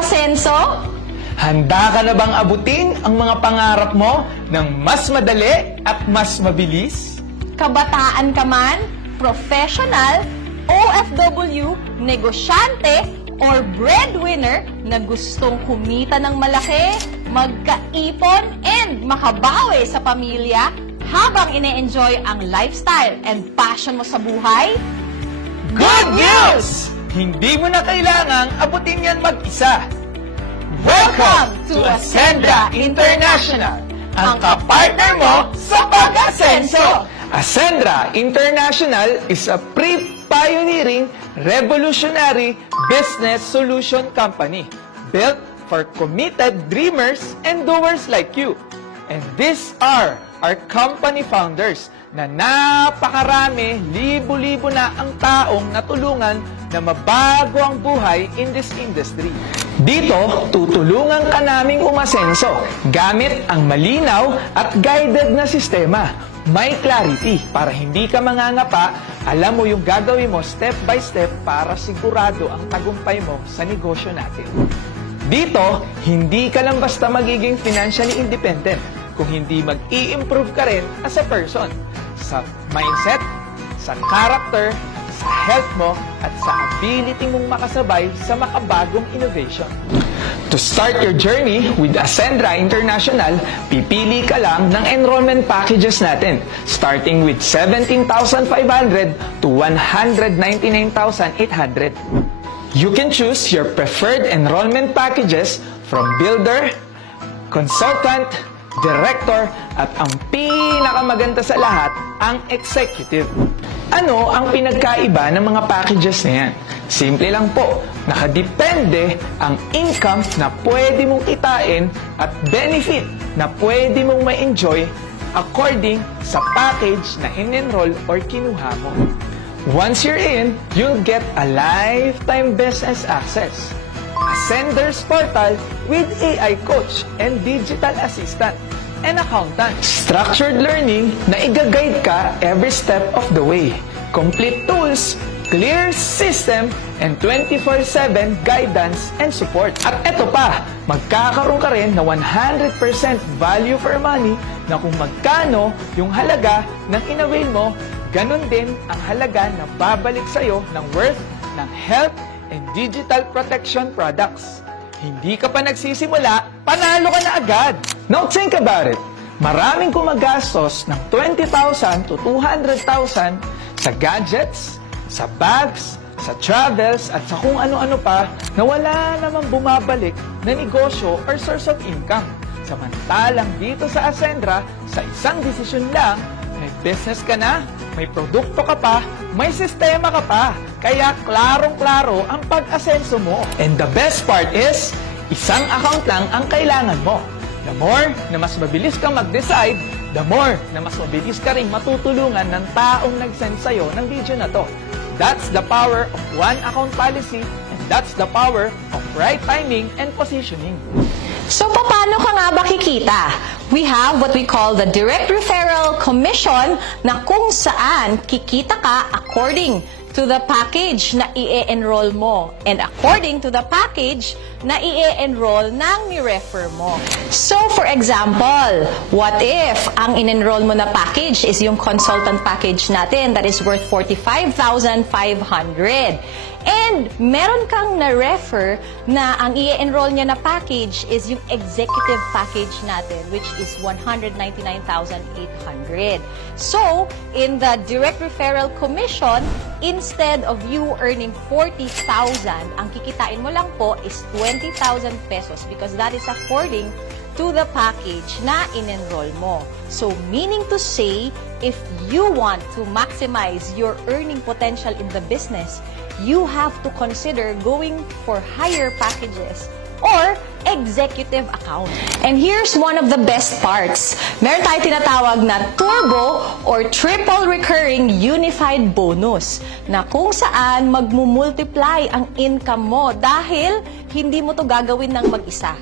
umasenso? Handa ka na bang abutin ang mga pangarap mo ng mas madali at mas mabilis? Kabataan ka man, professional, OFW, negosyante, or breadwinner na gustong kumita ng malaki, magkaipon, and makabawi sa pamilya habang ine-enjoy ang lifestyle and passion mo sa buhay? Good news! Hindi mo na kailangang abutin yan mag-isa. Welcome to Ascendra International, ang kapartner mo sa pag-asenso. Ascendra International is a pre-pioneering, revolutionary business solution company built for committed dreamers and doers like you. And these are our company founders na napakarami, libo-libo na ang taong natulungan na mabago ang buhay in this industry. Dito, tutulungan ka naming umasenso gamit ang malinaw at guided na sistema. May clarity para hindi ka mangangapa, alam mo yung gagawin mo step by step para sigurado ang tagumpay mo sa negosyo natin. Dito, hindi ka lang basta magiging financially independent, kung hindi mag-i-improve ka rin as a person sa mindset, sa character, sa health mo, at sa ability mong makasabay sa makabagong innovation. To start your journey with Ascendra International, pipili ka lang ng enrollment packages natin, starting with 17,500 to 199,800. You can choose your preferred enrollment packages from builder, consultant, director, at ang pinakamaganda sa lahat, ang executive. Ano ang pinagkaiba ng mga packages na yan? Simple lang po, nakadepende ang income na pwede mong kitain at benefit na pwede mong ma-enjoy according sa package na in-enroll or kinuha mo. Once you're in, you'll get a lifetime business access, a sender's portal with AI coach and digital assistant, and accountant. Structured learning na i-guide ka every step of the way. Complete tools, clear system, and 24/7 guidance and support. At eto pa, magkakaroon ka rin na 100% value for money na kung magkano yung halaga ng in-avail mo, ganun din ang halaga na babalik sa'yo ng worth ng health and digital protection products. Hindi ka pa nagsisimula, panalo ka na agad! Now think about it. Maraming gumagastos ng 20,000 to 200,000 sa gadgets, sa bags, sa travels, at sa kung ano-ano pa na wala namang bumabalik na negosyo or source of income. Samantalang dito sa Ascendra, sa isang desisyon lang, may business ka na, may produkto ka pa, may sistema ka pa. Kaya klarong-klaro ang pag-asenso mo. And the best part is, isang account lang ang kailangan mo. The more na mas mabilis kang mag-decide, the more na mas mabilis ka rin matutulungan ng taong nag-send sa'yo ng video na to. That's the power of one account policy, and that's the power of right timing and positioning. So, paano ka nga ba kikita? We have what we call the direct referral commission na kung saan kikita ka according to the package na i-enroll mo and according to the package na i-enroll ng ni-refer mo. So, for example, what if ang in-enroll mo na package is yung consultant package natin that is worth 45,500? And meron kang na-refer na ang i-enroll niya na package is yung executive package natin, which is 199,800. So, in the direct referral commission, instead of you earning 40,000, ang kikitain mo lang po is 20,000 pesos because that is according to the package na in-enroll mo. So, meaning to say, if you want to maximize your earning potential in the business, you have to consider going for higher packages or executive account. And here's one of the best parts. Meron tayo tinatawag na turbo or triple recurring unified bonus na kung saan magmumultiply ang income mo dahil hindi mo to gagawin ng mag-isa.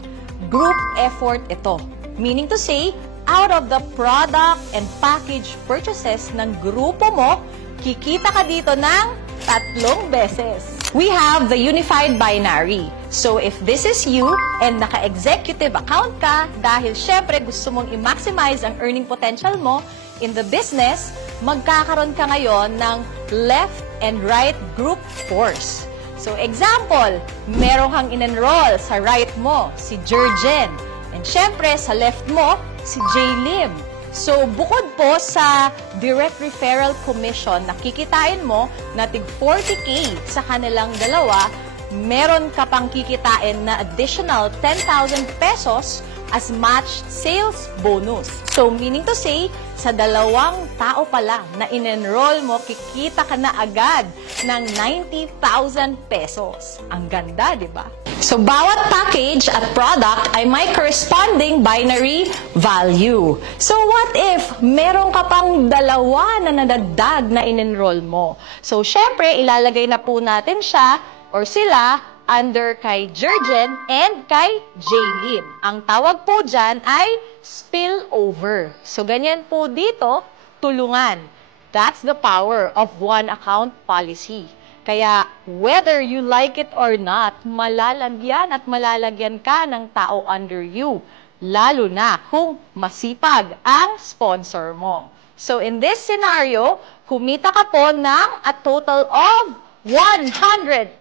Group effort ito. Meaning to say, out of the product and package purchases ng grupo mo, kikita ka dito ng 3 beses. we have the unified binary. So if this is you and naka-executive account ka dahil syempre gusto mong i-maximize ang earning potential mo in the business, magkakaroon ka ngayon ng left and right group force. So example, meron kang in-enroll sa right mo, si Jurgen. And syempre sa left mo, si J-Lim. So bukod po sa direct referral commission na kikitain mo na tig 40K sa kanilang dalawa, meron ka pang kikitain na additional 10,000 pesos as matched sales bonus. So, meaning to say, sa dalawang tao pala na in-enroll mo, kikita ka na agad ng 90,000 pesos. Ang ganda, di ba? So, bawat package at product ay may corresponding binary value. So, what if meron ka pang dalawa na nadagdag na in-enroll mo? So, syempre, ilalagay na po natin siya or sila under kay Jurgen and kay J-Lim. Ang tawag po dyan ay spillover. So, ganyan po dito, tulungan. That's the power of one account policy. Kaya, whether you like it or not, malalagyan at malalagyan ka ng tao under you. Lalo na kung masipag ang sponsor mo. So, in this scenario, kumita ka po ng a total of 180,000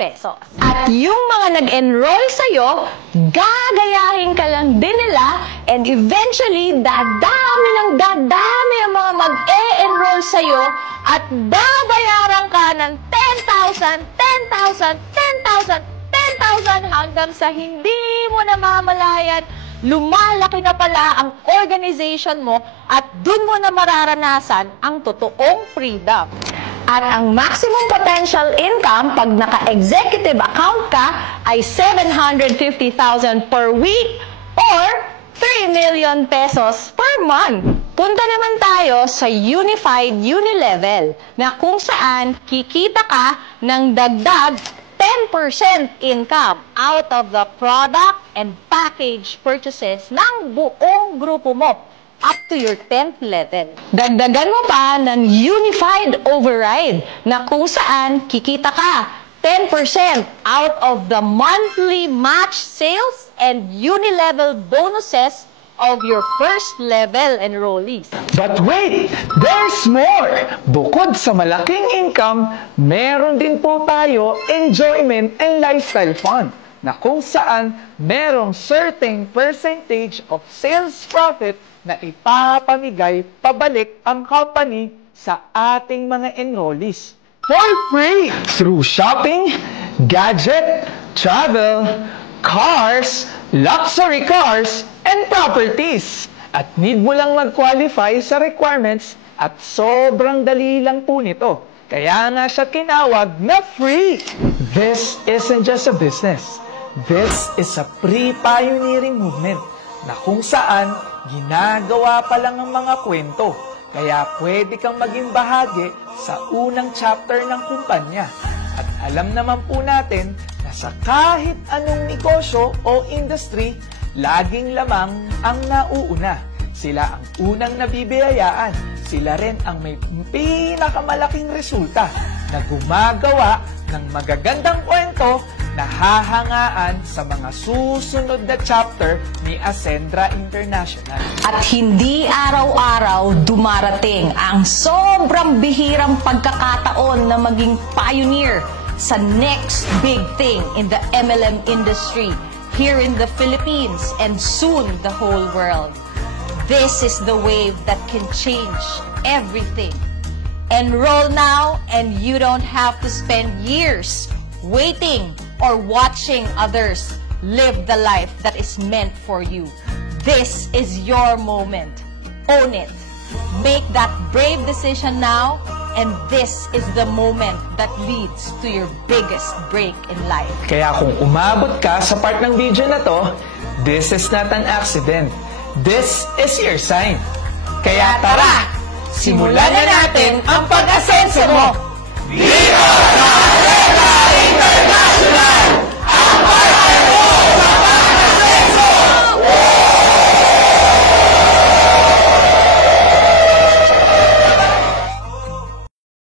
pesos. At yung mga nag-enroll sa'yo, gagayahin ka lang din nila and eventually, dadami ang mga mag-e-enroll sa'yo at babayaran ka ng 10,000, 10,000, 10,000, 10,000 hanggang sa hindi mo na mamalayan, lumalaki na pala ang organization mo at dun mo na mararanasan ang totoong freedom. At ang maximum potential income pag naka-executive account ka ay 750,000 per week or 3 million pesos per month. Punta naman tayo sa Unified Unilevel na kung saan kikita ka ng dagdag 10% income out of the product and package purchases ng buong grupo mo up to your 10th level. Dagdagan mo pa ng Unified Override na kung saan kikita ka 10% out of the monthly match sales and unilevel bonuses of your first level enrollees. But wait! There's more! Bukod sa malaking income, meron din po tayo enjoyment and lifestyle fund na kung saan merong certain percentage of sales profit na ipapamigay pabalik ang company sa ating mga enrollees for free through shopping, gadget, travel, cars, luxury cars, and properties. At need mo lang mag-qualify sa requirements at sobrang dali lang po nito. Kaya nga siya tinawag na free. This isn't just a business. This is a pre-pioneering movement na kung saan ginagawa pa lang ang mga kwento. Kaya pwede kang maging bahagi sa unang chapter ng kumpanya. At alam naman po natin na sa kahit anong negosyo o industry, laging lamang ang nauuna. Sila ang unang nabibiyayaan. Sila rin ang may pinakamalaking resulta na gumagawa ng magagandang kwento na hahangaan sa mga susunod na chapter ni Ascendra International. At hindi araw-araw dumarating ang sobrang bihirang pagkakataon na maging pioneer sa next big thing in the MLM industry here in the Philippines and soon the whole world. This is the wave that can change everything. Enroll now and you don't have to spend years waiting or watching others live the life that is meant for you. This is your moment. Own it. Make that brave decision now, and this is the moment that leads to your biggest break in life. Kaya kung umabot ka sa part ng video na to, this is not an accident. This is your sign. Kaya tara, simulan na natin ang pag-asenso mo! Viva la Ascendra International!